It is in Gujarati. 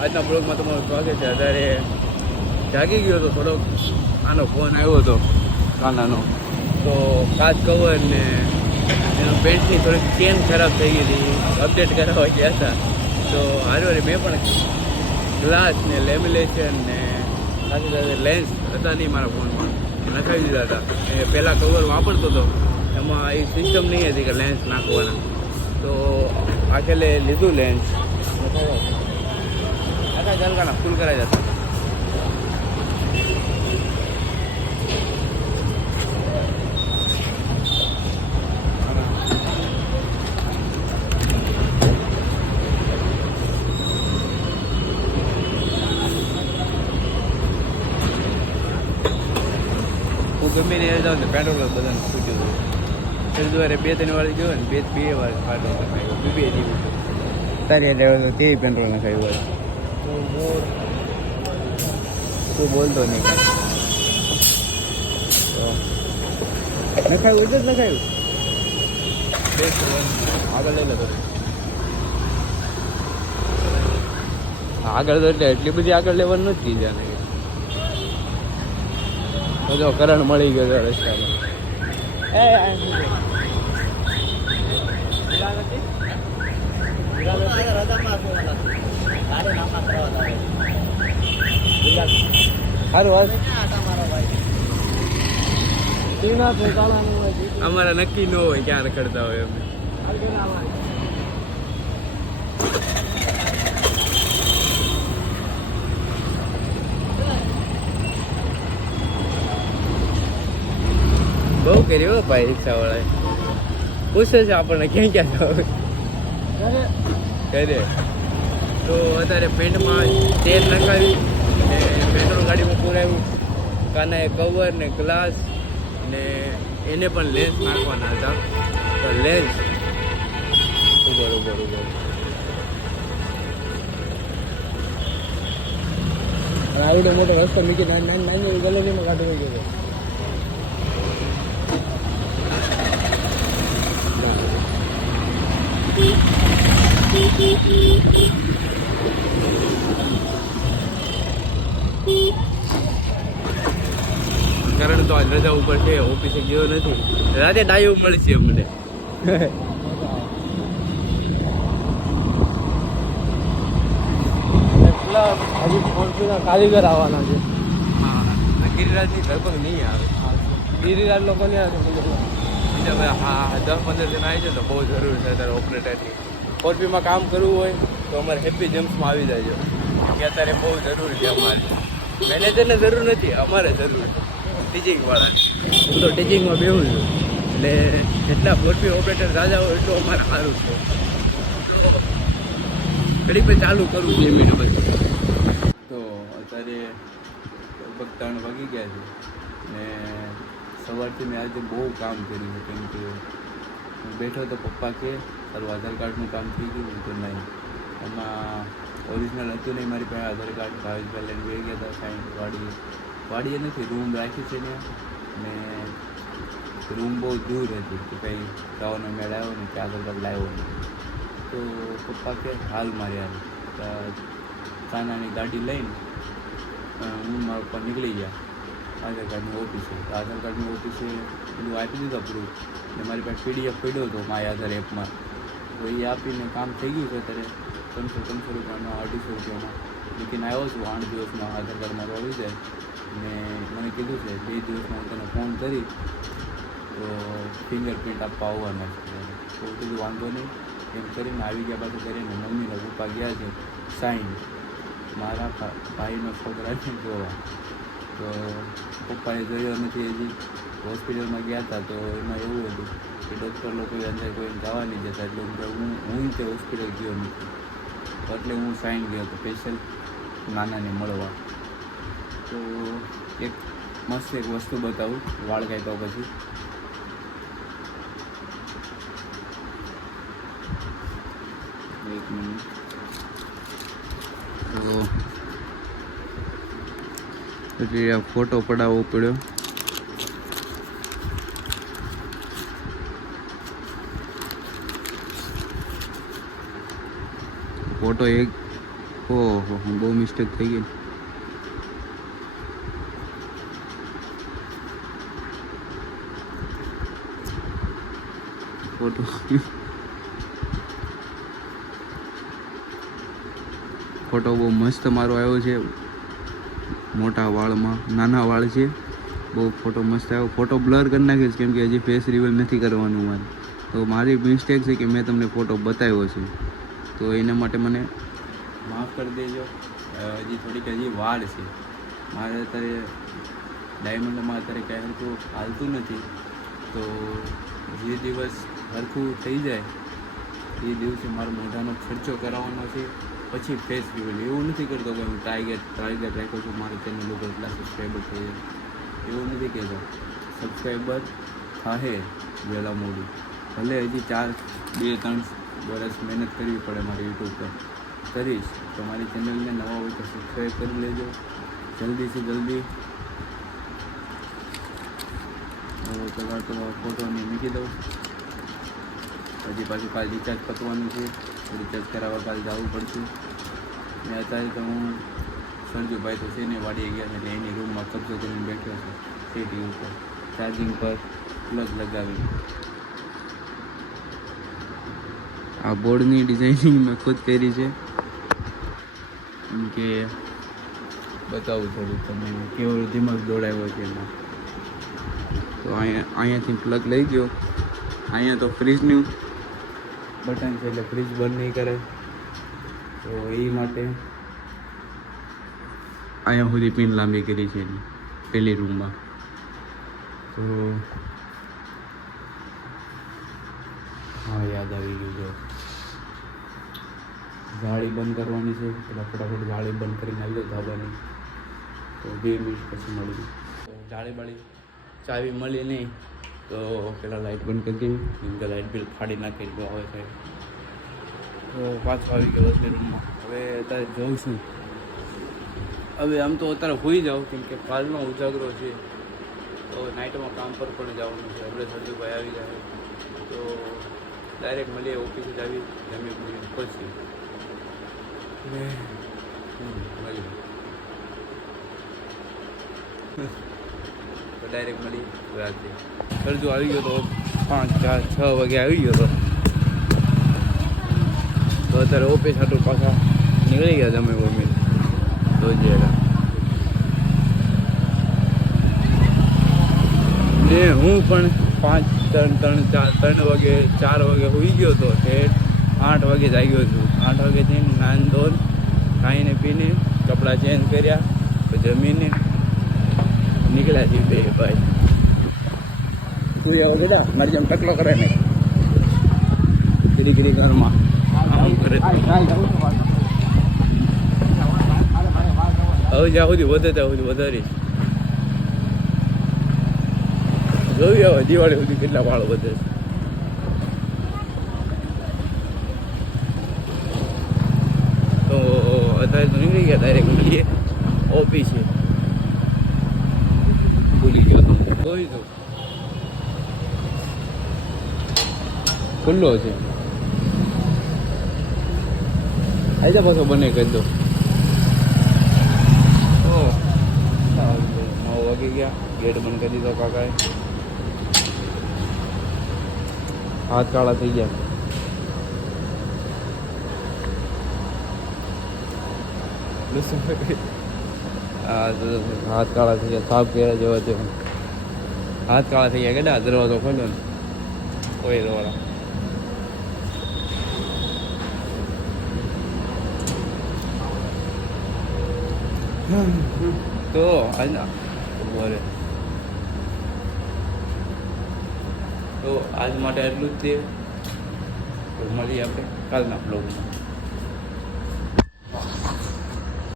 આજના બ્લોગમાં તમારું સ્વાગત છે. અત્યારે જાગી ગયો હતો, થોડોક આનો ફોન આવ્યો હતો કાનાનો, તો કાચ કવર ને એનો પેન્ટની થોડીક ચેન ખરાબ થઈ ગઈ હતી, અપડેટ કરાવવા ગયા હતા. તો હારે મેં પણ ગ્લાસ ને લેમિનેશન ને સાથે સાથે લેન્સ હતા નહીં મારા ફોનમાં, એ નખાવી દીધા હતા. એ પહેલાં કવર વાપરતો હતો, એમાં એ સિસ્ટમ નહીં હતી કે લેન્સ નાખવાના, તો આખેલે લીધું લેન્સ આખા ચાલકાના ફૂલ કરાવી જતા. હું ગમે ને જાઉં ને પેટ્રોલ બધાને છૂટ્યું હતું. એ દ્વારા 2-3 વાર ગયો ને 2 વાર પેટ્રોલ નખાયું, 2 જેવું તારી લેવલ તે પેટ્રોલ નખાયું હોય. તું બોલતો નહીં કાંઈ, નખાયું એટલે જ નખાયું. આગળ લઈ લો. આગળ તો એટલે એટલી બધી આગળ લેવાનું નથી કીધા ને. જો કરંટ મળી ગયો છે રસ્તામાં. અમારા નક્કી ન હોય ક્યાં રખડતા હોય એમ. બહુ કર્યો ભાઈ રિક્ષા વાળા, પૂછે છે આપણને ક્યાં ક્યાં જવું કરે. તો અત્યારે પેન્ટમાં તેલ નખાવી ને પેટ્રોલ ગાડીમાં પુરાવ્યું, કાનાએ કવર ને ગ્લાસ ને એને પણ લેન્સ નાખવાના હતા. તો લેન્સ બરોબર આવડો મોટો રસ્તો મૂકી નાની ગલેરીમાં કાઢવી ગયો. કારણ તો આજ રજા ઉપર છે, ઓફિસે ગયો નથી. રાતે ડાયો મળશે મને. કારીગર આવવાના છે. હા, ગિરિરાજની લગભગ નહીં આવે. ગિરિરાજ લોકો નહીં આવે. બીજા હા 10-15 જણા આવી છે તો બહુ જરૂર છે અત્યારે ઓપરેટરની. કોર્પીમાં કામ કરવું હોય તો અમારે હેપી જમ્પ્સમાં આવી જાય કે અત્યારે બહુ જરૂર છે અમારે. મેનેજરને જરૂર નથી, અમારે જરૂર છે ટીચિંગવાળા. હું તો ટીચિંગમાં બેહું છું, એટલે જેટલા કોર્પી ઓપરેટર રાજા હોય એટલું અમારે સારું છે. ઘડી પર ચાલુ કરવું છે મિનિટ પછી. તો અત્યારે લગભગ 3 વાગી ગયા છે ને સવારથી મેં આજે બહુ કામ કર્યું છે. કેમ કે હું બેઠો તો પપ્પા કે તારું આધાર કાર્ડનું કામ થઈ ગયું તો નહીં, એમાં ઓરિજિનલ હતું નહીં મારી પાસે આધાર કાર્ડ. ભાવેશભાઈ લઈને બે ગયા હતા સાઈન વાડીએ નથી, રૂમ રાખી છે ત્યાં, ને રૂમ બહુ દૂર હતી કે કંઈ જવાનો મેળ આવ્યો ને કે આધાર કાર્ડ લાવ્યો નહીં. તો પપ્પા કે હાલ મારે હાલ કાનાની ગાડી લઈને હું મારા પપ્પા નીકળી ગયા આધાર કાર્ડની ઓફિસે. આધાર કાર્ડની ઓફિસે બધું આપી દીધું પ્રૂફ, ને મારી પાસે PDF પડ્યો હતો માય આધાર એપમાં. તો એ આપીને કામ થઈ ગયું છે. અત્યારે 300 રૂપિયામાં 250 રૂપિયામાં લેકિન આવ્યો છું. 8 દિવસમાં આધાર કાર્ડ મારું આવી જાય. ને મને કીધું છે 2 દિવસમાં હું તને ફોન કરી તો ફિંગરપ્રિન્ટ આપવા આવવાના છે. તો કીધું વાંધો નહીં એમ કરીને આવી ગયા. પાછું કરીને મમ્મીના પપ્પા ગયા છે સાઈન મારા ભાઈનો છોકરાને જોવા. તો પપ્પાએ જોયો નથી હજી. હોસ્પિટલમાં ગયા હતા તો એમાં એવું હતું કે ડૉક્ટર લોકો અંદર કોઈને જવા નહીં જતા, એટલે હું તે હોસ્પિટલ ગયો નથી. એટલે હું સાઈન ગયો હતો સ્પેશિયલ નાનાને મળવા. તો એક મસ્ત એક વસ્તુ બતાવું વાળ કાઢ્યા પછી. એક મિનિટ. તો પછી આ ફોટો પડાવવો પડ્યો. ફોટો એક ઓહો, બહુ મિસ્ટેક થઈ ગઈ. ફોટો ફોટો બહુ મસ્ત મારો આવ્યો છે. મોટા વાળમાં નાના વાળ છે. બહુ ફોટો મસ્ત આવ્યો. ફોટો બ્લર કરી નાખીશ કેમ કે હજી ફેસ રિવીલ નથી કરવાનું મારે. તો મારી મિસ્ટેક છે કે મેં તમને ફોટો બતાવ્યો છે, તો એના માટે મને માફ કરી દેજો. હજી થોડીક વાર છે. મારે અત્યારે ડાયમંડમાં અત્યારે કાંઈ હરખું હાલતું નથી. તો જે દિવસ હરખું થઈ જાય એ દિવસે મારો મોઢાનો ખર્ચો કરાવવાનો છે, પછી ફેસ રિવીલ. એવું નથી કરતો કે હું ટાર્ગેટ રાખ્યો છું મારી ચેનલ ઉપર એટલા સબસ્ક્રાઈબર થઈ જાય, એવું નથી કહેતો. સબસ્ક્રાઈબર થાહે વહેલા મોડું, ભલે હજી 2-3 વર્ષ મહેનત કરવી પડે મારી યુટ્યુબ પર, કરીશ. તો મારી ચેનલને નવા હોય તો સબસ્ક્રાઈબ કરી લેજો જલ્દીથી જલ્દી. પહેલાં તો ફોટોને મૂકી દઉં. હજી પાછું કાલે રિચાર્જ પતવાનું છે, રિચાર્જ કરાવવા કાલે જવું પડશે. ને અત્યારે તો હું સંજુભાઈ તો છે ને વાડીએ ગયા છે, એટલે એની રૂમમાં કબજો કરીને બેઠો છું સીટી ઉપર, ચાર્જિંગ પર પ્લગ લગાવી. આ બોર્ડની ડિઝાઇનિંગ મેં ખુદ કરી છે, કેમ કે બતાવું થોડું તમે કેવો દિમાગ દોડાવ્યો છે એમાં. તો અહીંયાથી પ્લગ લઈ ગયો. અહીંયા તો ફ્રીજનું બટન છે એટલે ફ્રીજ બંધ નહીં કરે, તો એ માટે અહીંયા સુધી પિન લાંબી કરી છે એની પેલી રૂમમાં. તો હા, યાદ આવી ગયું છે, જાળી બંધ કરવાની છે. પેલા ફટાફટ જાળી બંધ કરીને આવી દો ધાબાની, તો 2 મિનિટ પછી મળી. તો જાળી બાળી ચાવી મળી નહીં તો પેલા લાઇટ બંધ કરી દેવી, કેમ કે લાઇટ બિલ ફાડી નાખી તો આવે છે. તો પાછો આવી ગયો છે રૂમમાં. હવે અત્યારે જોઉં છું. હવે આમ તો અત્યારે હોઈ જાઉં, કેમ કે કાલનો ઉજાગરો છે, તો નાઇટમાં કામ પર પણ જવાનું છે. આપણે સંજુભાઈ આવી જાય તો ડાયરેક્ટ મળીએ ઓફિસે જ આવી જમી પછી મળીએ. તો ડાયરેક્ટ મળી રાત્રે. સરજુ આવી ગયો તો 5-4-6 વાગે આવી ગયો હતો. તો અત્યારે ઓફિસ હાટું પાછા નીકળી ગયા તમે મમ્મી તો જે ને હું પણ 3 વાગે 4 વાગે હોઈ ગયો હતો. ઠેઠ 8 વાગે જાગ્યો છું. 8 વાગે જઈને નાન ધોન ખાઈને પીને કપડાં ચેન્જ કર્યા, તો જમીને નીકળ્યા છીએ 2 ભાઈ. તું આવો બેટા, મારી જેમ ટકલો કરે ને ગીરી ઘરમાં આમ કરે. હવે જ્યાં સુધી વધે ત્યાં સુધી વધારીશ. જોયું હવે દિવાળી સુધી કેટલા વાળ વધે છે. તો અત્યારે તો નીકળી ગયા, ડાયરેક્ટ મળીએ ઓફિસે. ભૂલી ગયો તો જોઈ દઉં ખુલ્લો છે. આજા પાછો બને કરી દો. 9 વાગી ગયા, ગેટ બંધ કરી દીધો કાકાએ. હાથ કાળા થઈ ગયા. હાથ કાળા થઈ ગયા, સાફ કર્યા જેવા છે. હાથ કાળા થઈ ગયા. કેટલા દરવાજો ખોલ્યો ને કોઈ દોડા. તો આજના બોલે તો આજ માટે એટલું જ છે. તો મળીએ આપણે કાલના બ્લોગમાં.